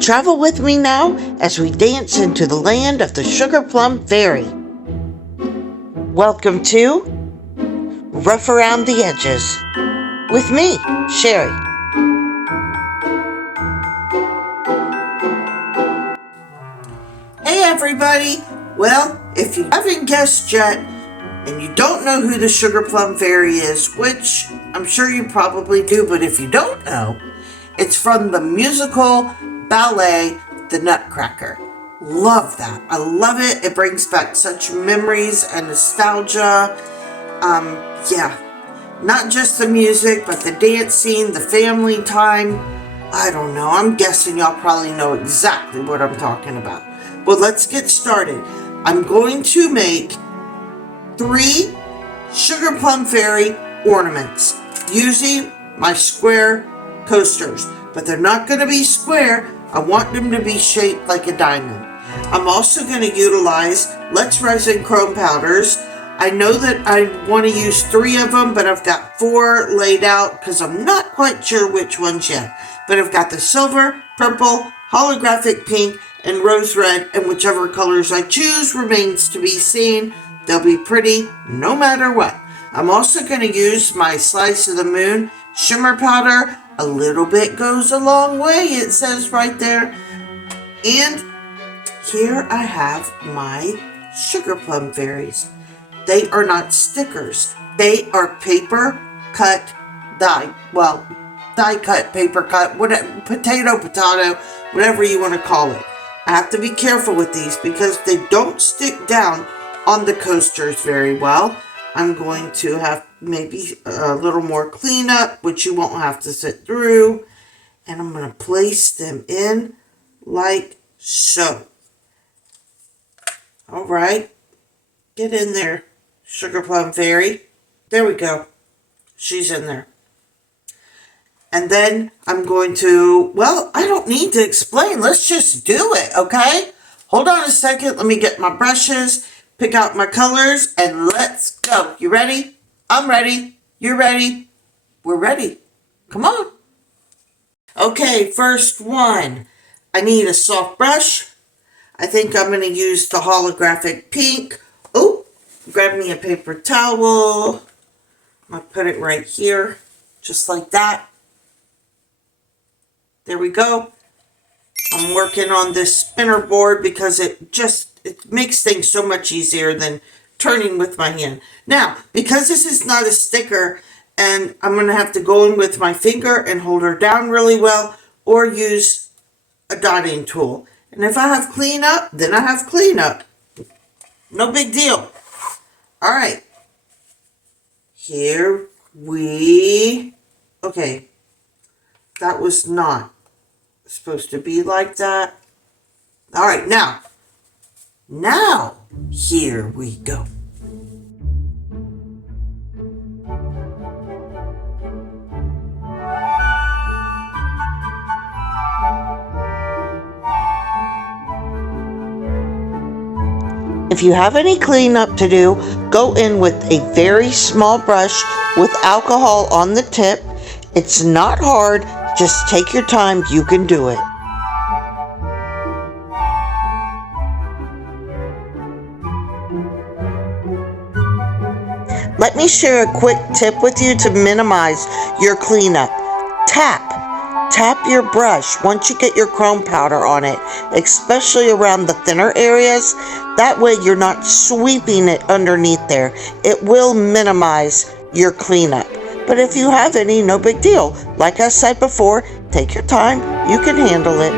Travel with me now as we dance into the land of the Sugar Plum Fairy. Welcome to Rough Around the Edges with me, Sherry. Hey everybody! Well, if you haven't guessed yet, and you don't know who the Sugar Plum Fairy is, which I'm sure you probably do, but if you don't know, it's from the musical Ballet, The Nutcracker. Love that. I love it. It brings back such memories and nostalgia. Not just the music, but the dance scene, the family time. I don't know. I'm guessing y'all probably know exactly what I'm talking about. Well, let's get started. I'm going to make 3 Sugar Plum Fairy ornaments using my square coasters, but they're not going to be square. I want them to be shaped like a diamond. I'm also going to utilize Let's Resin Chrome powders. I know that I want to use 3 of them, but I've got 4 laid out because I'm not quite sure which ones yet. But I've got the silver, purple, holographic pink, and rose red, and whichever colors I choose remains to be seen. They'll be pretty no matter what. I'm also going to use my Slice of the Moon shimmer powder. A little bit goes a long way, it says right there. And here I have my Sugar Plum Fairies. They are not stickers. They are paper cut die. Well, die cut, paper cut, whatever, potato, whatever you want to call it. I have to be careful with these because they don't stick down on the coasters very well. I'm going to have maybe a little more cleanup, which you won't have to sit through. And I'm going to place them in like so. All right. Get in there, Sugar Plum Fairy. There we go. She's in there. And then I'm going to, well, I don't need to explain. Let's just do it, okay? Hold on a second. Let me get my brushes, pick out my colors, and let's go. You ready? I'm ready. You're ready. We're ready. Come on. Okay, first one. I need a soft brush. I think I'm going to use the holographic pink. Oh, grab me a paper towel. I'll put it right here, just like that. There we go. I'm working on this spinner board because it makes things so much easier than turning with my hand. Now, because this is not a sticker, and I'm going to have to go in with my finger and hold her down really well, or use a dotting tool. And if I have cleanup, then I have cleanup. No big deal. All right. Okay. That was not supposed to be like that. All right, now, here we go. If you have any cleanup to do, go in with a very small brush with alcohol on the tip. It's not hard. Just take your time. You can do it. Let me share a quick tip with you to minimize your cleanup. Tap your brush once you get your chrome powder on it, especially around the thinner areas. That way you're not sweeping it underneath there. It will minimize your cleanup. But if you have any, no big deal. Like I said before, take your time. You can handle it.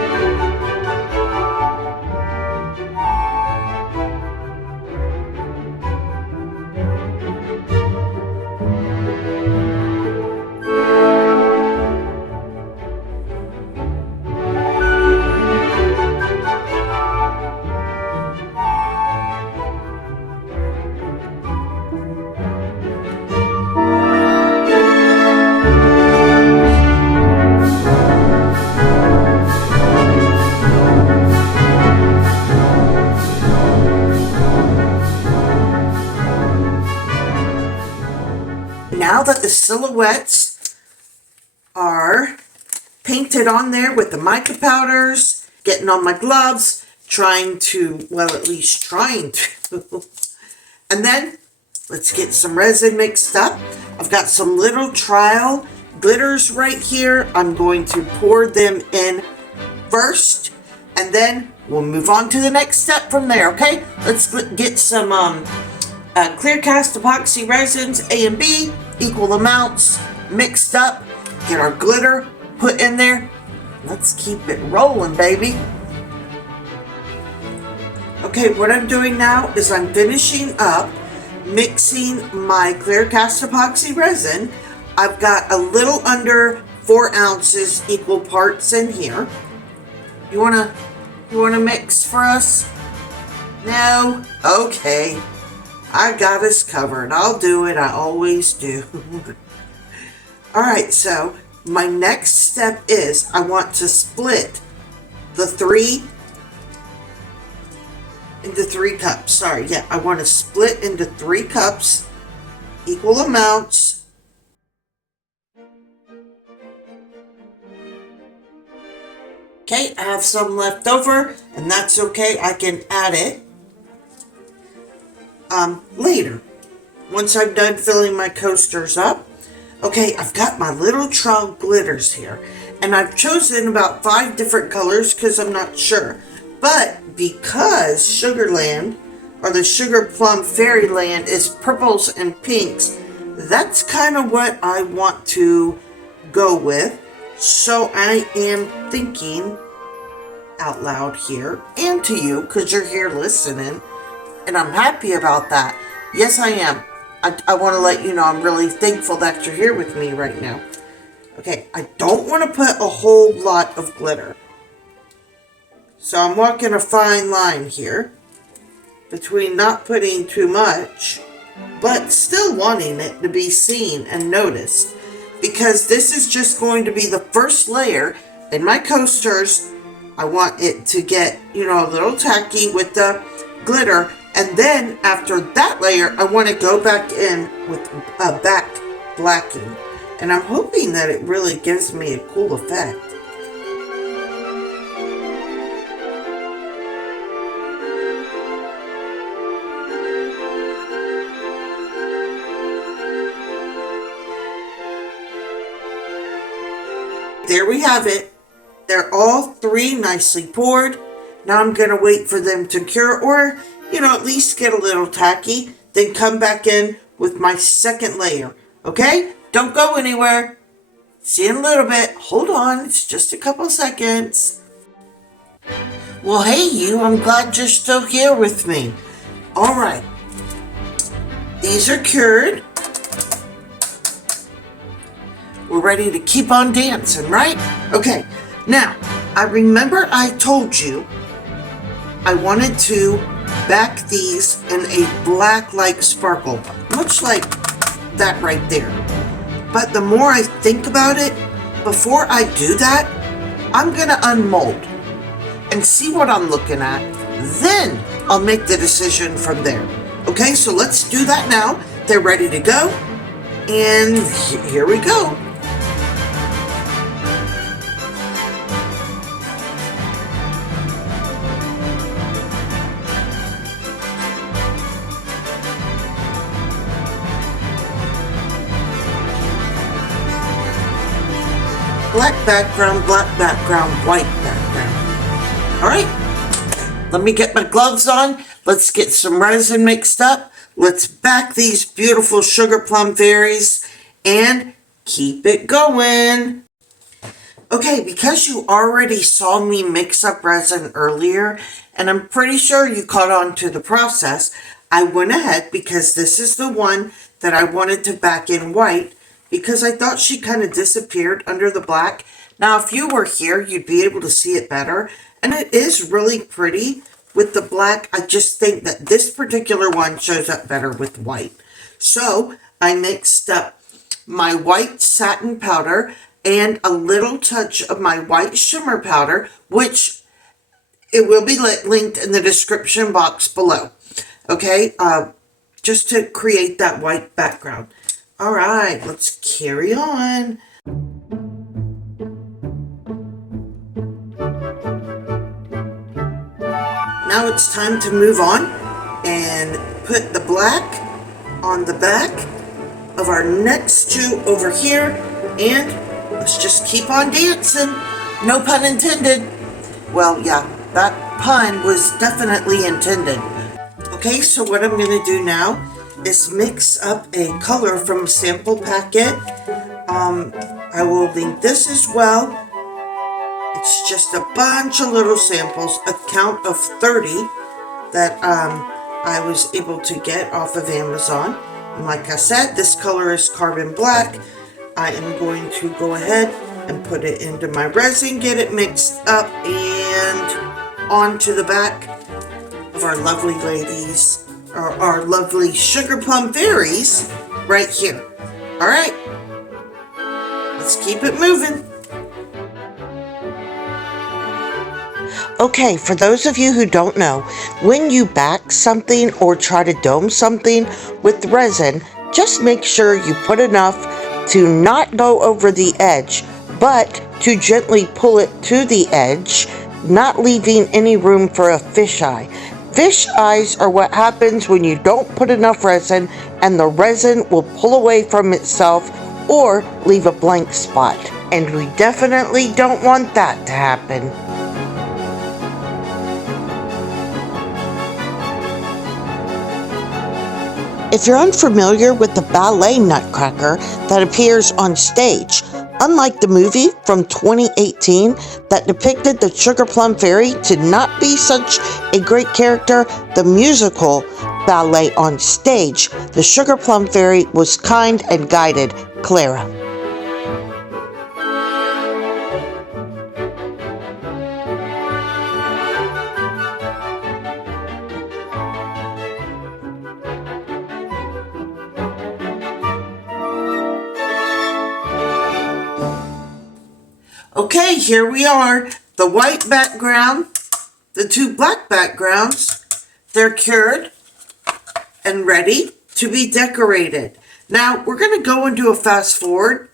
Now that the silhouettes are painted on there with the mica powders getting on my gloves, trying to, well, at least trying to. And then let's get some resin mixed up. I've got some little trial glitters right here. I'm going to pour them in first, and then we'll move on to the next step from there, okay? Let's get some clear cast epoxy resins, A and B, equal amounts, mixed up. Get our glitter put in there. Let's keep it rolling, baby. Okay, what I'm doing now is I'm finishing up mixing my clear cast epoxy resin. I've got a little under 4 ounces equal parts in here. You wanna mix for us? No? Okay. I got us covered. I'll do it. I always do. Alright, so my next step is I want to split the 3 into 3 cups. Sorry, yeah, I want to split into 3 cups, equal amounts. Okay, I have some left over, and that's okay. I can add it later, once I'm done filling my coasters up. Okay, I've got my little trial glitters here, and I've chosen about 5 different colors because I'm not sure. But because Sugarland, or the Sugar Plum Fairy land, is purples and pinks, that's kind of what I want to go with. So I am thinking out loud here, and to you, because you're here listening, and I'm happy about that. Yes, I am. I want to let you know I'm really thankful that you're here with me right now. Okay, I don't want to put a whole lot of glitter. So I'm walking a fine line here between not putting too much, but still wanting it to be seen and noticed. Because this is just going to be the first layer in my coasters. I want it to get, you know, a little tacky with the glitter. And then after that layer, I want to go back in with a back blacking. And I'm hoping that it really gives me a cool effect. There we have it. They're all 3 nicely poured. Now I'm going to wait for them to cure, or, you know, at least get a little tacky. Then come back in with my second layer. Okay? Don't go anywhere. See you in a little bit. Hold on. It's just a couple seconds. Well, hey you. I'm glad you're still here with me. All right. These are cured. We're ready to keep on dancing, right? Okay, now, I remember I told you I wanted to back these in a black-like sparkle, much like that right there. But the more I think about it, before I do that, I'm gonna unmold and see what I'm looking at. Then I'll make the decision from there. Okay, so let's do that now. They're ready to go, and here we go. Black background, white background. All right, let me get my gloves on. Let's get some resin mixed up. Let's back these beautiful Sugar Plum Fairies and keep it going. Okay, because you already saw me mix up resin earlier, and I'm pretty sure you caught on to the process, I went ahead because this is the one that I wanted to back in white, because I thought she kind of disappeared under the black. Now, if you were here, you'd be able to see it better. And it is really pretty with the black. I just think that this particular one shows up better with white. So, I mixed up my white satin powder and a little touch of my white shimmer powder, which it will be linked in the description box below. Okay, just to create that white background. All right, let's carry on. now it's time to move on and put the black on the back of our next two over here, and let's just keep on dancing. No pun intended. Well, yeah, that pun was definitely intended. Okay, so what I'm going to do now is mix up a color from a sample packet. I will link this as well. It's just a bunch of little samples, a count of 30 that I was able to get off of Amazon. And like I said, this color is carbon black. I am going to go ahead and put it into my resin, get it mixed up, and onto the back of our lovely ladies, or our lovely Sugar Plum Fairies right here. All right, let's keep it moving. Okay, for those of you who don't know, when you back something or try to dome something with resin, just make sure you put enough to not go over the edge, but to gently pull it to the edge, not leaving any room for a fisheye. Fish eyes are what happens when you don't put enough resin, and the resin will pull away from itself or leave a blank spot. And we definitely don't want that to happen. If you're unfamiliar with the ballet nutcracker that appears on stage, unlike the movie from 2018 that depicted the Sugar Plum Fairy to not be such a great character, the musical ballet on stage, the Sugar Plum Fairy was kind and guided Clara. Okay, here we are. The white background, the two black backgrounds, they're cured and ready to be decorated. Now, we're going to go and do a fast forward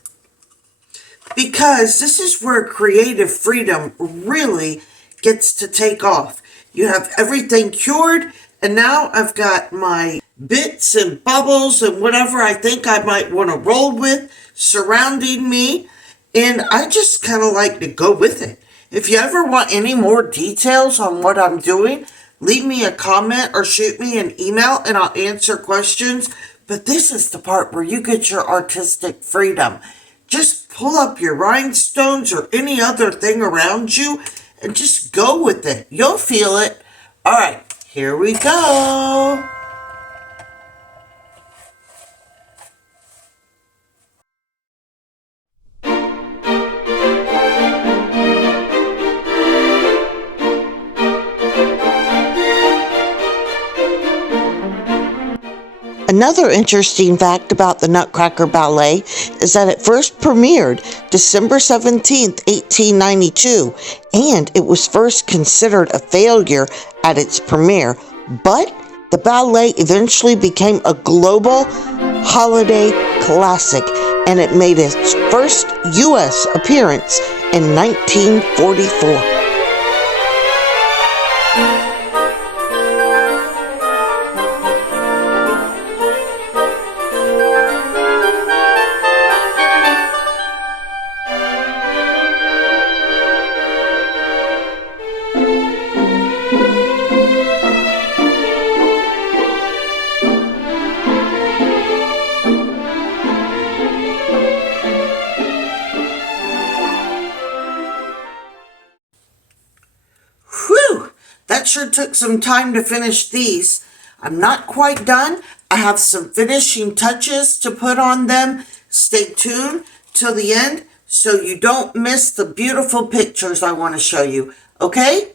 because this is where creative freedom really gets to take off. You have everything cured, and now I've got my bits and bubbles and whatever I think I might want to roll with surrounding me. And I just kind of like to go with it. If you ever want any more details on what I'm doing, leave me a comment or shoot me an email and I'll answer questions. But this is the part where you get your artistic freedom. Just pull up your rhinestones or any other thing around you and just go with it. You'll feel it. All right, here we go. Another interesting fact about the Nutcracker Ballet is that it first premiered December 17th, 1892, and it was first considered a failure at its premiere, but the ballet eventually became a global holiday classic, and it made its first U.S. appearance in 1944. Whew! That sure took some time to finish these. I'm not quite done. I have some finishing touches to put on them. Stay tuned till the end so you don't miss the beautiful pictures I want to show you. Okay?